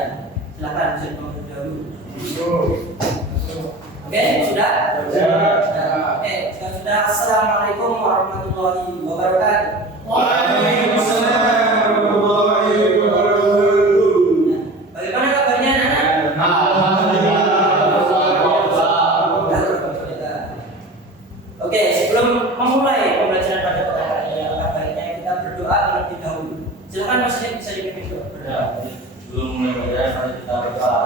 pembelajaran. Silakan bisa terlebih dahulu. Oke, sudah? Oke, jika sudah, assalamualaikum warahmatullahi wabarakatuh. Waalaikumsalam warahmatullahi wabarakatuh. Bagaimana kabarnya anak-anak? Alhamdulillah. Oke, sebelum memulai pembelajaran pada pertemuan ini, alangkah baiknya kita berdoa terlebih dahulu. Silakan Mas Dik, bisa dipimpin doa. Sebelum mulai belajar, mari kita berdoa.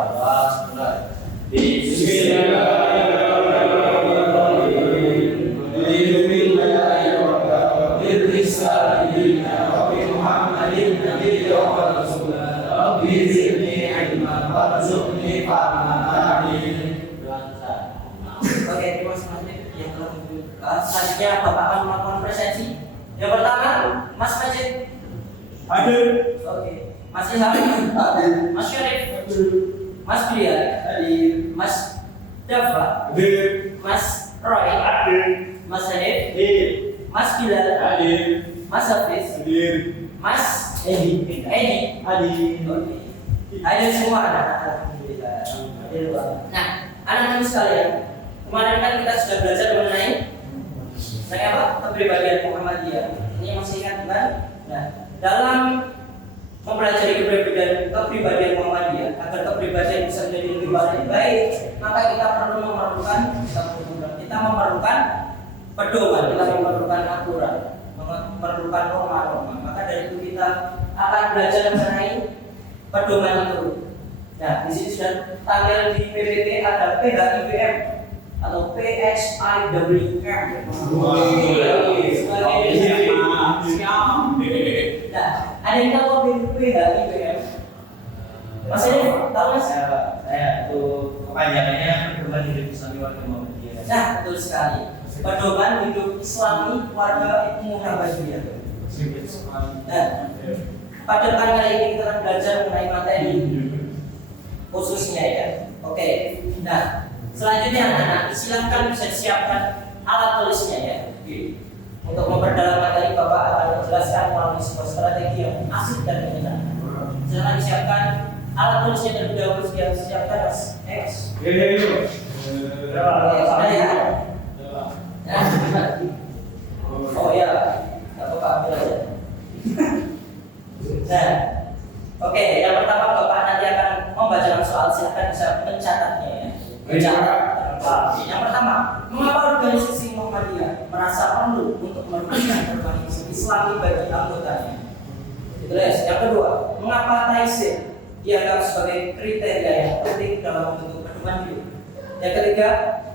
Oke, terima kasih yang telah membuka. Selanjutnya Bapak akan melakukan presensi. Yang pertama, Mas Majid. Hadir. Oke, Mas Ilham. Hadir. Mas Syarif. Hadir. Mas Bilia. Hadir. Mas Dafa. Hadir. Mas Roy. Hadir. Mas Hanif. Hadir. Mas Bilal. Hadir. Mas Hafiz. Hadir. Mas Edi. Hadir. Oke. Hadir semua anak-anak. Alhamdulillah. Hadir banget. Nah, anak-anak sekalian, kemarin kan kita sudah belajar mengenai apa? Kepribadian Muhammadiyah. Ini masih ingat bukan? Nah, dalam mempelajari kepribadian Muhammadiyah agar kepribadian bisa menjadi lebih baik, maka kita perlu memerlukan pedoman, kita memerlukan aturan, memerlukan norma-norma. Maka dari itu kita akan belajar mengenai pedoman itu. Nah, di sini sudah tampil di PPT ada PHIWM atau PSIWM. Nah, ada yang tahu PHIWM? Mas ini tahu Mas? Saya itu kepanjangannya Pedoman Hidup Islami Warga Muhammadiyah. Nah, betul sekali. Pedoman hidup Islami warga Muhammadiyah. Nah, pada kali ini kita akan belajar mengenai materi khususnya ya. Oke. Nah, selanjutnya anak-anak silakan bisa disiapkan alat tulisnya ya. Untuk memperdalam materi Bapak akan menjelaskan melalui sebuah strategi yang asik dan menyenangkan. Silakan disiapkan alat tulisnya terlebih dahulu. Siapkan Mas X. Sudah ya. Nah, oh ya, Bapak ambil aja. Nah, oke, yang pertama Bapak nanti akan membacakan soal, silakan bisa mencatatnya ya. Yang pertama, mengapa organisasi Muhammadiyah merasa perlu untuk merumuskan organisasi Islami bagi anggotanya? Ditulis. Yang kedua, mengapa taisir dianggap sebagai kriteria yang penting dalam membentuk pedoman hidup? Yang ketiga,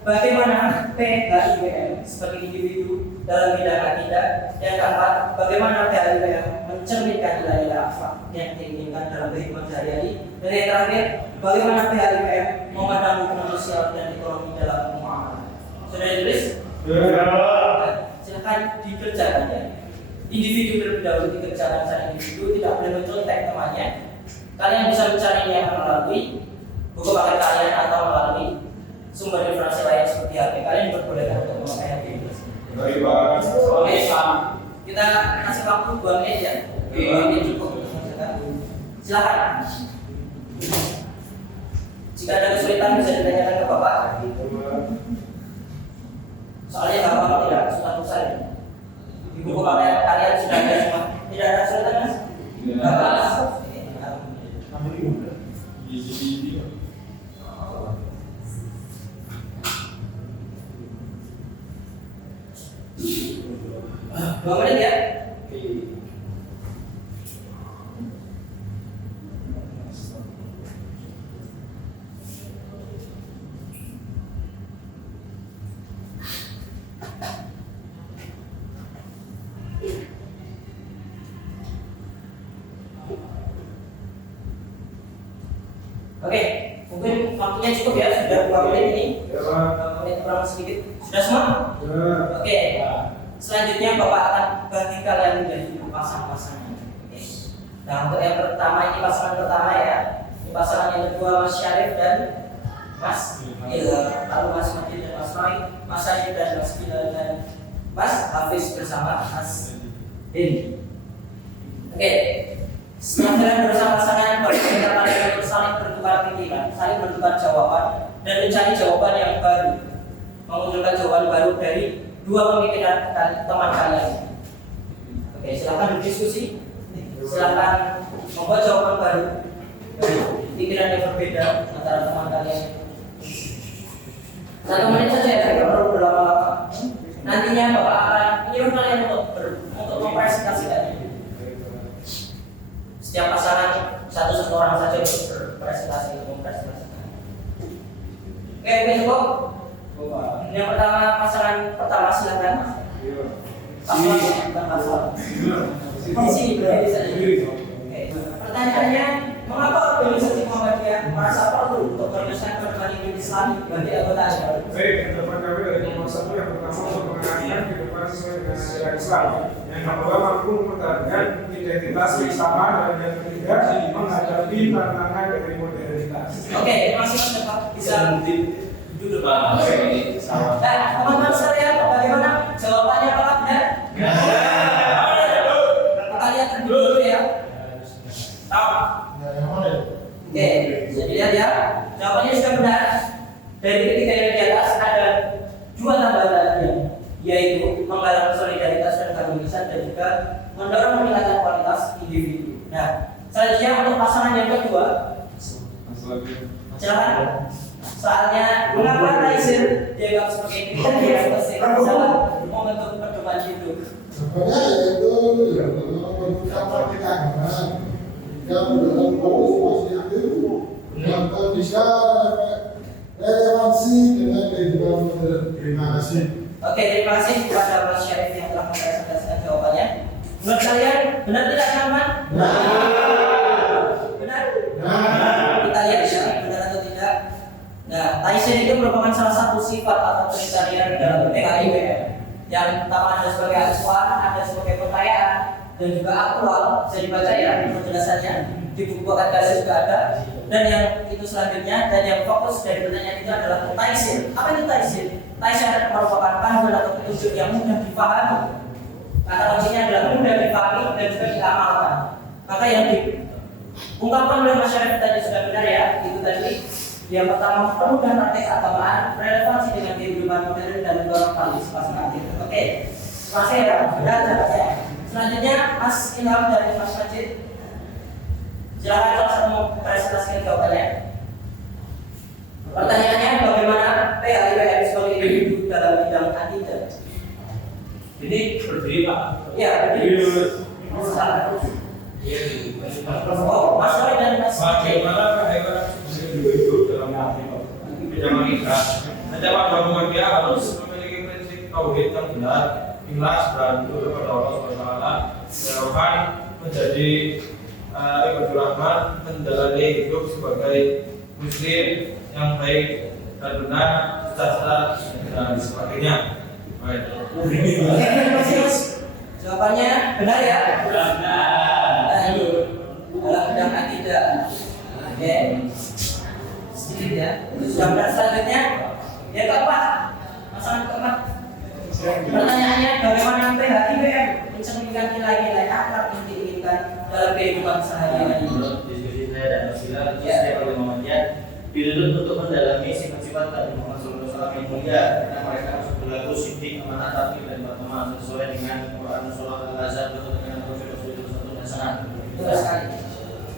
bagaimana PHIWM sebagai individu dalam bidang akidah? Yang keempat, bagaimana PHIWM mencerminkan nilai akhlak yang diinginkan dalam kehidupan sehari-hari? Dan yang terakhir, bagaimana PHIWM memandang hukum sosial dan ekonomi dalam muamalah? Sudah ditulis? Silakan dikerjakan ya. Individu terlebih dahulu dikerjakan secara individu, tidak boleh mencontek temannya. Kalian bisa mencarinya melalui buku paket kalian atau melalui sumber referensi lain seperti HP. Kalian diperbolehkan untuk memakai HP. Baik, Pak. Oke, kita kasih waktu 2 menit ya. 2 menit cukup. Silakan. Jika ada kesulitan bisa ditanyakan ke Bapak. Soalnya gampang tidak susah-susah ya. Di buku paket kalian sudah ada semua. Tidak ada kesulitan Mas? Bapak. Dua menit ya. Oke, mungkin waktunya cukup ya, sudah 2 menit ini. 2 menit kurang sedikit. Sudah semua? Oke. Selanjutnya Bapak akan bagi kalian menjadi pasang-pasangan. Oke. Nah, untuk yang pertama ini pasangan pertama ya. Ini pasangan yang kedua Mas Syarif dan Mas Ilham. Lalu Mas Majid dan Mas Roy, Mas Syarif dan Mas Bilal dan Mas Hafiz bersama Mas Dendi. Oke. Setelah kalian bersama pasangan, baru kita kalian bersaling pikiran, saling bertukar jawaban, dan mencari jawaban yang baru, mengunculkan jawaban baru dari dua pemikiran teman kalian. Oke, silakan berdiskusi, silakan membuat jawaban baru dari pikiran yang berbeda antara teman kalian. 1 menit saja ya, tidak perlu berlama-lama. Nantinya Bapak akan menyuruh kalian untuk mempresentasikannya. Setiap pasangan satu orang saja untuk berpresentasi, mempresentasikan. Oke, cukup. Yang pertama, pasangan pertama silakan. Pasangan di sini berdiri saja. Oke. Pertanyaannya, mengapa organisasi Muhammadiyah merasa perlu untuk meneruskan perkembangan hidup Islami bagi anggotanya? Baik, harapan kami dari nomor 1 yang pertama untuk mengangkat kehidupan sesuai dengan ajaran Islam. Yang kedua mampu mempertahankan identitas keislaman, dan yang ketiga menghadapi tantangan dari modernitas. Oke, masih cepat bisa Duduk Pak. Nah, teman-teman sekalian, bagaimana jawabannya apakah benar? Kita lihat terlebih dulu ya. Tahu? Oke, bisa dilihat ya. Jawabannya sudah benar. Dari ketiga yang di atas ada 2 tambahannya, yaitu menggalang solidaritas dan keharmonisan dan juga mendorong peningkatan kualitas individu. Nah, selanjutnya untuk pasangan yang kedua, silakan. Soalnya mengapa Taisir dianggap sebagai kriteria dalam membentuk pedoman hidup? Sebenarnya yaitu membutuhkan praktik agama yang dalam masih aktif yang bisa relevansi dengan kehidupan modern. Terima kasih. Oke, terima kasih kepada Mas Syarif yang telah mempresentasikan jawabannya. Menurut kalian benar tidak teman-teman? Benar? Kita lihat ya, benar atau tidak. Nah, Taisir itu merupakan salah satu sifat atau kriteria dalam PKIWM yang pertama ada sebagai acuan, ada sebagai pertanyaan, dan juga aktual. Bisa dibaca ya penjelasannya di buku Akadasi juga ada. Dan yang itu selanjutnya dan yang fokus dari pertanyaan itu adalah Taisir. Apa itu Taisir? Taisir merupakan panduan atau petunjuk yang mudah dipahami. Kata kuncinya adalah mudah dipahami dan juga diamalkan. Maka yang diungkapkan oleh masyarakat tadi sudah benar ya. Itu tadi yang pertama, pemudahan praktek keagamaan, relevansi dengan kehidupan modern dan mendorong partisipasi aktif. Oke, terima kasih ya, sudah jawabnya. Selanjutnya, Mas Ilham dari Mas Majid. Silakan langsung mempresentasikan jawabannya. Pertanyaannya, bagaimana PKIWM sebagai individu dalam bidang akidah? Ini berdiri Pak. Ya, berdiri. Oh, Mas Roy dan Mas Majid. Bagaimana kehidupan individu dalam bidang akidah? Setiap Muhammadiyah harus memiliki prinsip tauhid yang benar, ikhlas dan tunduk kepada Allah SWT, diharapkan menjadi ibadah rahman, menjalani hidup sebagai muslim yang baik dan benar, sejahtera dan sebagainya. Baik. Terima kasih Mas. Jawabannya benar ya? Benar. Dalam bidang akidah. Oke. Sedikit ya. Sudah benar. Selanjutnya yang keempat, pasangan keempat. Pertanyaannya, bagaimana PKIWM mencerminkan nilai-nilai akhlak yang diinginkan dalam kehidupan sehari-hari? Diskusi saya dan Mas Bilal, saya sebagai Muhammadiyah dituntut untuk mendalami sifat-sifat Nabi Muhammad SAW yang mulia, karena mereka harus berlaku sidik, amanah, taat dan berteman sesuai dengan Quran Surah Al-Azhar betul dengan Rasul satu dan sanad. Betul sekali.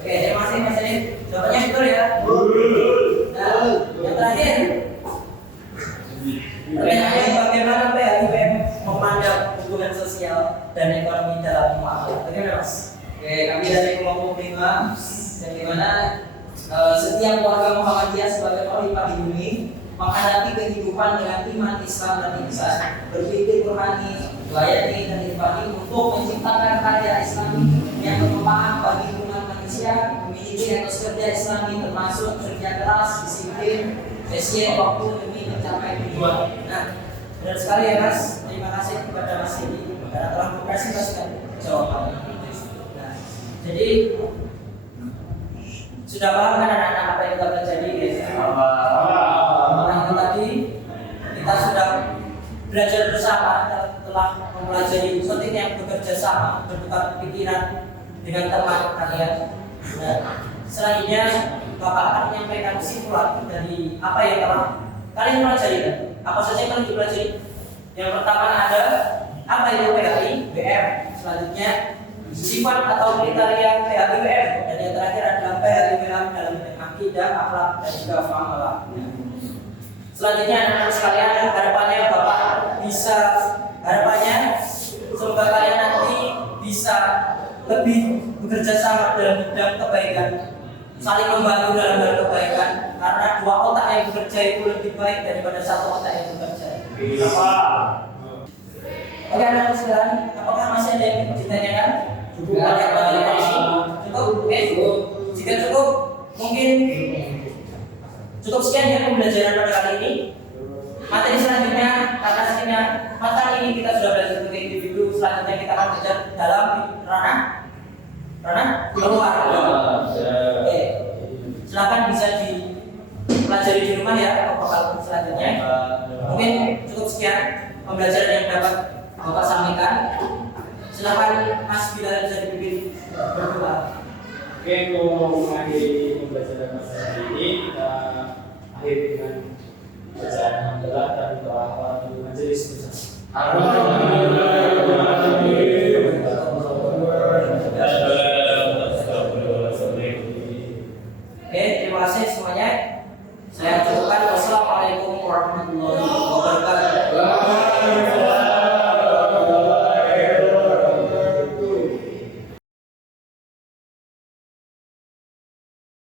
Oke, terima kasih Mas Edi. Jawabannya betul ya? Nah, yang terakhir. Pertanyaannya, bagaimana PKIWM memandang hubungan sosial dan ekonomi dalam muamalah? Bagaimana Mas? Oke, kami dari kelompok 5 yang dimana setiap warga Muhammadiyah sebagai khalifah di bumi menghadapi kehidupan dengan iman Islam dan ihsan, berpikir rohani, melayani dan irfani untuk menciptakan karya Islami yang bermanfaat bagi umat manusia, memiliki etos kerja Islami termasuk kerja keras, disiplin, passion, waktu demi mencapai tujuan. Nah, benar sekali ya Mas. Terima kasih kepada Mas Edi karena telah mempresentasikan jawabannya. Nah, jadi sudah paham kan anak-anak apa yang telah terjadi guys? Nah, itu tadi kita sudah belajar bersama, telah mempelajari penting yang bekerja sama, bertukar pikiran dengan teman kalian. Nah, selanjutnya Bapak akan menyampaikan kesimpulan dari apa yang telah kalian pelajari. Apa saja yang telah dipelajari? Yang pertama ada apa itu PHI BM. Selanjutnya sifat atau kriteria PHI BM. Dan yang terakhir adalah PHI BM dalam akidah, akhlak, dan juga muamalah. Selanjutnya anak-anak sekalian, harapannya Bapak bisa, harapannya semoga kalian nanti bisa lebih bekerja sama dalam bidang kebaikan, saling membantu dalam hal kebaikan, karena dua otak yang bekerja itu lebih baik daripada satu otak yang bekerja. Oke anak-anak sekalian, apakah masih ada yang ditanyakan? Cukup ada yang cukup? Oke. Jika cukup, mungkin cukup sekian ya pembelajaran pada kali ini. Materi selanjutnya, materi ini kita sudah belajar sebagai individu. Selanjutnya kita akan belajar dalam ranah keluar. Oke, silakan bisa dipelajari di rumah ya bakal selanjutnya. Mungkin cukup sekian pembelajaran yang dapat Bapak sampaikan. Silakan Mas Bilal bisa dipimpin berdoa. Oke, untuk mengakhiri pembelajaran hari ini kita akhiri dengan bacaan hamdalah dan doa kafaratul majelis bersama. Oke, terima kasih semuanya. Saya cukupkan. Wassalamualaikum